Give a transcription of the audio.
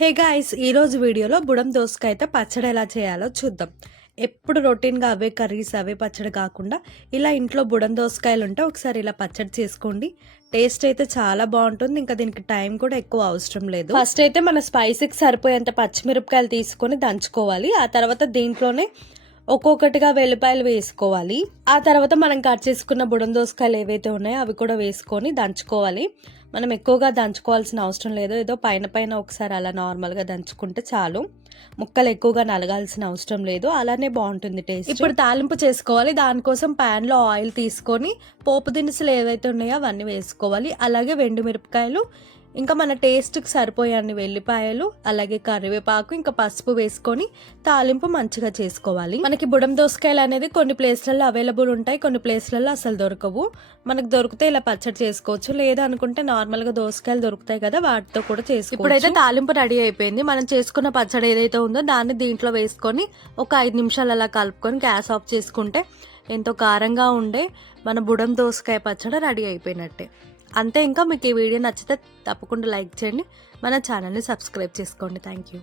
Hey guys, ఈరోజు వీడియోలో బుడం దోసకాయ అయితే పచ్చడి ఎలా చేయాలో చూద్దాం. ఎప్పుడు రొటీన్గా అవే కర్రీస్ అవే పచ్చడి కాకుండా ఇలా ఇంట్లో బుడం దోసకాయలు ఉంటే ఒకసారి ఇలా పచ్చడి చేసుకోండి. టేస్ట్ అయితే చాలా బాగుంటుంది. ఇంకా దీనికి టైం కూడా ఎక్కువ అవసరం లేదు. ఫస్ట్ అయితే మన స్పైసీకి సరిపోయేంత పచ్చిమిరపకాయలు తీసుకొని దంచుకోవాలి. ఆ తర్వాత దీంట్లోనే ఒక్కొక్కటిగా వెల్లిపాయలు వేసుకోవాలి. ఆ తర్వాత మనం కట్ చేసుకున్న బుడం దోసకాయలు ఏవైతే ఉన్నాయో అవి కూడా వేసుకొని దంచుకోవాలి. మనం ఎక్కువగా దంచుకోవాల్సిన అవసరం లేదు. ఏదో పైన ఒకసారి అలా నార్మల్గా దంచుకుంటే చాలు. ముక్కలు ఎక్కువగా నలగాల్సిన అవసరం లేదు. అలానే బాగుంటుంది టేస్ట్. ఇప్పుడు తాలింపు చేసుకోవాలి. దానికోసం ప్యాన్లో ఆయిల్ తీసుకొని పోపు దినుసులు ఏవైతే ఉన్నాయో అవన్నీ వేసుకోవాలి. అలాగే మిరపకాయలు, ఇంకా మన టేస్ట్కి సరిపోయే అన్ని వెల్లిపాయలు, అలాగే కరివేపాకు, ఇంకా పసుపు వేసుకొని తాలింపు మంచిగా చేసుకోవాలి. మనకి బుడం దోసకాయలు అనేది కొన్ని ప్లేస్లలో అవైలబుల్ ఉంటాయి, కొన్ని ప్లేస్లలో అసలు దొరకవు. మనకు దొరికితే ఇలా పచ్చడి చేసుకోవచ్చు, లేదా అనుకుంటే నార్మల్గా దోసకాయలు దొరుకుతాయి కదా, వాటితో కూడా చేసుకోవచ్చు. ఇప్పుడైతే తాలింపు రెడీ అయిపోయింది. మనం చేసుకున్న పచ్చడి ఏదైతే ఉందో దాన్ని దీంట్లో వేసుకొని ఒక 5 నిమిషాలు అలా కలుపుకొని గ్యాస్ ఆఫ్ చేసుకుంటే ఎంతో కారంగా ఉండే మన బుడం దోసకాయ పచ్చడి రెడీ అయిపోయినట్టే. అంతే. ఇంకా మీకు ఈ వీడియో నచ్చితే తప్పకుండా లైక్ చేయండి, మన ఛానల్ని సబ్స్క్రైబ్ చేసుకోండి. Thank you.